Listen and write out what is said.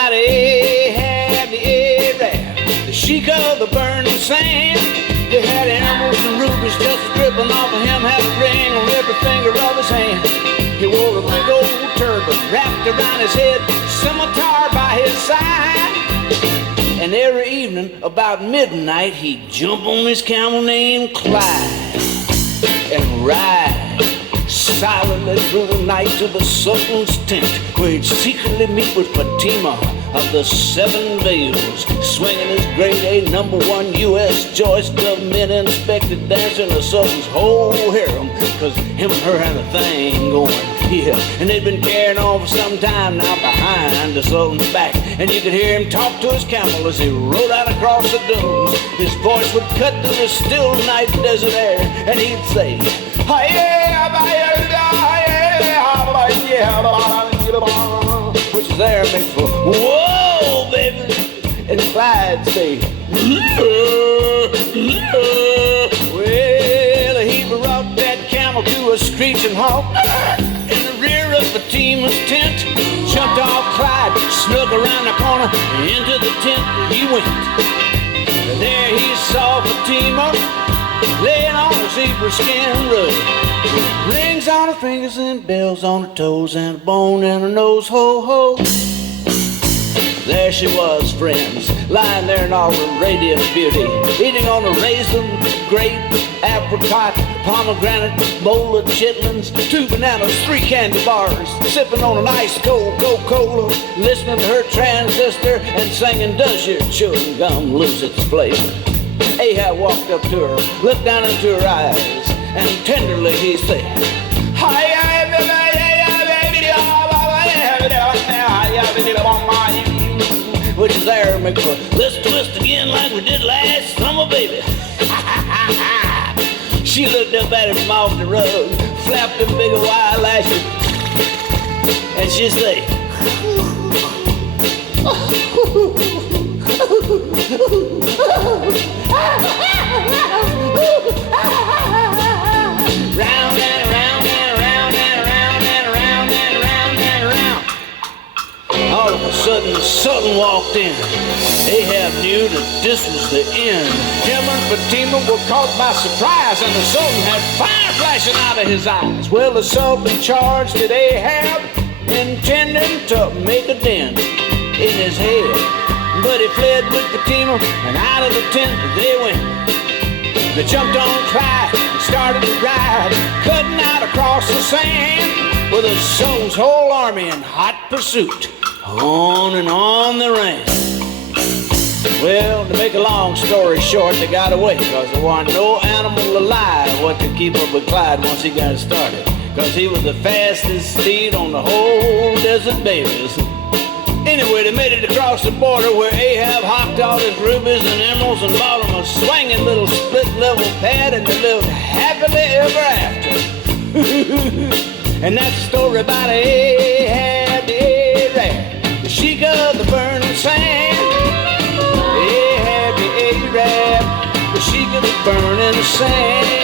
about Ahab the Arab, the sheik of the burning sand. He had emeralds and rubies just dripping off of him, had a ring on every finger of his hand. He wore a big old turban wrapped around his head, scimitar by his side. And every evening about midnight he'd jump on his camel named Clyde and ride silently through the night to the Sultan's tent, where he'd secretly meet with Fatima of the Seven Veils, swinging his grade A #1 U.S. Joyce government inspected dancer in the Sultan's whole harem, cause him and her had a thing going, yeah. And they'd been carrying on for some time now behind the Sultan's back, and you could hear him talk to his camel as he rode out across the dunes. His voice would cut through the still night desert air, and he'd say, which is Arabic for whoa, baby. And Clyde'd say, well, he brought that camel to a screeching halt in the rear of Fatima's tent. Jumped off Clyde, snuck around the corner, into the tent he went. And there he saw Fatima laying on a zebra skin rug, with rings on her fingers and bells on her toes and a bone in her nose, ho ho. There she was, friends, lying there in all her radiant beauty, eating on a raisin, grape, apricot, pomegranate, bowl of chitlins, 2 bananas, 3 candy bars, sipping on an ice cold Coca-Cola, listening to her transistor and singing, does your chewing gum lose its flavor? Ahab walked up to her, looked down into her eyes, and tenderly he said, which is Arabic for let's twist again like we did last summer, baby. She looked up at him from off the rug, flapped them big wide lashes, and she said, round and around and around and around and around and around and around. All of a sudden the Sultan walked in. Ahab knew that this was the end. Him and Fatima were caught by surprise, and the Sultan had fire flashing out of his eyes. Well, the Sultan charged at Ahab, intending to make a dent in his head. But he fled with Fatima, and out of the tent they went. They jumped on Clyde and started to ride, cutting out across the sand, with the Sultan's whole army in hot pursuit. On and on they ran. Well, to make a long story short, they got away, because there wasn't no animal alive what could keep up with Clyde once he got started, because he was the fastest steed on the whole desert, babies. Anyway, they made it across the border, where Ahab hocked all his rubies and emeralds and bought him a swinging little split-level pad, and they lived happily ever after. And that's the story about Ahab the Arab, the sheik of the burning sand. Ahab the Arab, the sheik of the burning sand.